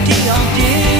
idea on you.